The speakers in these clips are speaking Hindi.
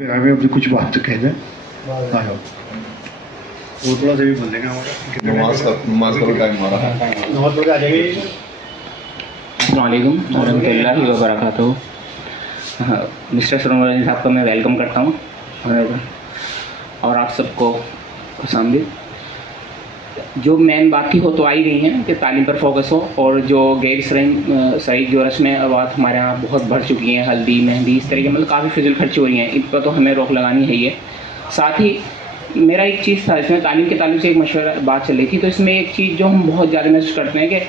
हमें अपनी कुछ बात कह दें। हाँ वो थोड़ा सा भी बोल देंगे हमारा नमाज करो टाइम हमारा नमाज पढ़ के आ जाएंगे। अस्सलाम वालेकुम रहमतुल्लाहि व बरकातुहू। मिस्टर सरवनी साहब का मैं वेलकम करता हूँ और आप सबको खुशामदीद। जो मेन बात थी वो तो आई गई हैं कि तालीम पर फोकस हो, और जो गैर सही जो रस्में अवात हमारे यहाँ बहुत बढ़ चुकी हैं, हल्दी मेहंदी इस तरह के मतलब काफ़ी फिजूल खर्ची हो रही हैं, इन पर तो हमें रोक लगानी है। ये साथ ही मेरा एक चीज़ था इसमें तालीम के ताल्लुक से एक मशवरा बात चल रही थी, तो इसमें एक चीज़ जो हम बहुत ज़्यादा महसूस करते हैं कि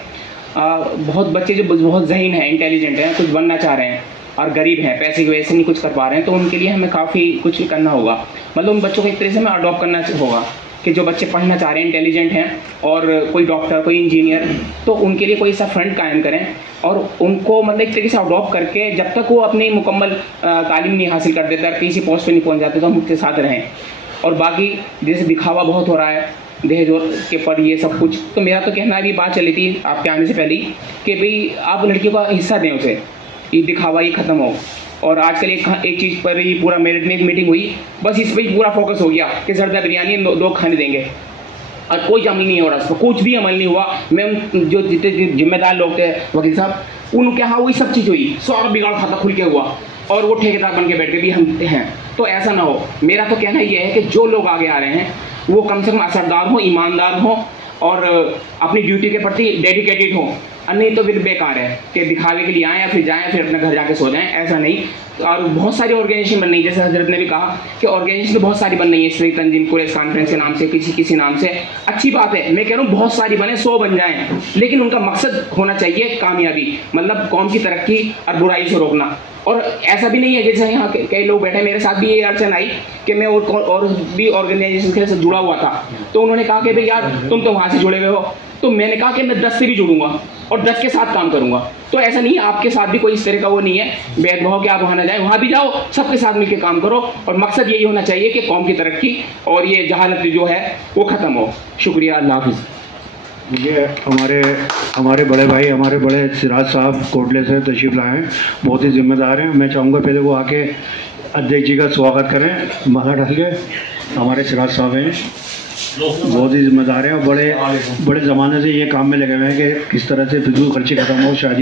बहुत बच्चे जो बहुत ज़हीन हैं, इंटेलिजेंट हैं, कुछ बनना चाह रहे हैं और गरीब हैं, पैसे की वजह से नहीं कुछ कर पा रहे हैं, तो उनके लिए हमें काफ़ी कुछ करना होगा। मतलब उन बच्चों को एक तरह से हमें अडॉप्ट करना होगा कि जो बच्चे पढ़ना चाह रहे हैं, इंटेलिजेंट हैं और कोई डॉक्टर कोई इंजीनियर, तो उनके लिए कोई ऐसा फ्रंट कायम करें और उनको मतलब एक तरीके से अडॉप्ट करके जब तक वो अपनी मुकम्मल तालीम नहीं हासिल कर देता, किसी पोस्ट पे नहीं पहुंच जाते, तो हम उसके साथ रहें। और बाकी जैसे दिखावा बहुत हो रहा है दहेज के पर ये सब कुछ, तो मेरा तो कहना भी बात चली थी आपके आने से पहले कि भाई आप लड़कियों का हिस्सा दें, उसे ये दिखावा ये ख़त्म हो। और आजकल एक चीज़ पर ही पूरा मेरिट में एक मीटिंग हुई, बस इस पर ही पूरा फोकस हो गया कि जर्दा बिरयानी लोग खाने देंगे और कोई अमल नहीं हो रहा, उसको कुछ भी अमल नहीं हुआ। मैं उन जो जितने जिम्मेदार लोग थे वकील साहब, उनके यहाँ वही सब चीज़ हुई, सौ बिगाड़ खाता खुल के हुआ और वो ठेकेदार बन के बैठ के भी हम हैं। तो ऐसा ना हो। मेरा तो कहना ये है कि जो लोग आगे आ रहे हैं वो कम से कम असरदार हों, ईमानदार हों और अपनी ड्यूटी के प्रति डेडिकेटेड हों, नहीं तो फिर बेकार है कि दिखावे के लिए आएँ या फिर जाएँ फिर अपने घर जाके सो जाएँ, ऐसा नहीं। और बहुत सारी ऑर्गेनाइजेशन बन रही है, जैसे हजरत ने भी कहा कि ऑर्गेनाइजेशन तो बहुत सारी बन रही है, इस्लामी तंजीम कुरैश कॉन्फ्रेंस के नाम से, किसी नाम से, अच्छी बात है। मैं कह रहा हूँ बहुत सारी बने, 100 बन जाएं, लेकिन उनका मकसद होना चाहिए कामयाबी, मतलब कौम की तरक्की और बुराई से रोकना। और ऐसा भी नहीं है जैसे यहाँ कई लोग बैठे, मेरे साथ भी ये अड़चन आई कि मैं और भी ऑर्गेनाइजेशन के साथ जुड़ा हुआ था, तो उन्होंने कहा कि भाई यार तुम तो वहाँ से जुड़े हुए हो, तो मैंने कहा कि मैं 10 से भी जुड़ूंगा और 10 के साथ काम करूंगा। तो ऐसा नहीं है, आपके साथ भी कोई इस तरह का वो नहीं है भेदभाव कि आप वहाँ ना जाए, वहाँ भी जाओ, सबके साथ मिलकर काम करो और मकसद यही होना चाहिए कि कौम की तरक्की और ये जहालत जो है वो ख़त्म हो। शुक्रिया, अल्लाह हाफिज़। ये हमारे बड़े भाई, हमारे बड़े सिराज साहब कोटले से तशरीफ़ लाए हैं, बहुत ही जिम्मेदार हैं। मैं चाहूँगा पहले वो आके अध्यक्ष जी का स्वागत करें, माला डाल के। हमारे सिराज साहब हैं, बहुत ही जिम्मेदार हैं और बड़े ज़माने से ये काम में लगे हुए हैं कि किस तरह से फिजूल खर्ची खत्म हो, शादी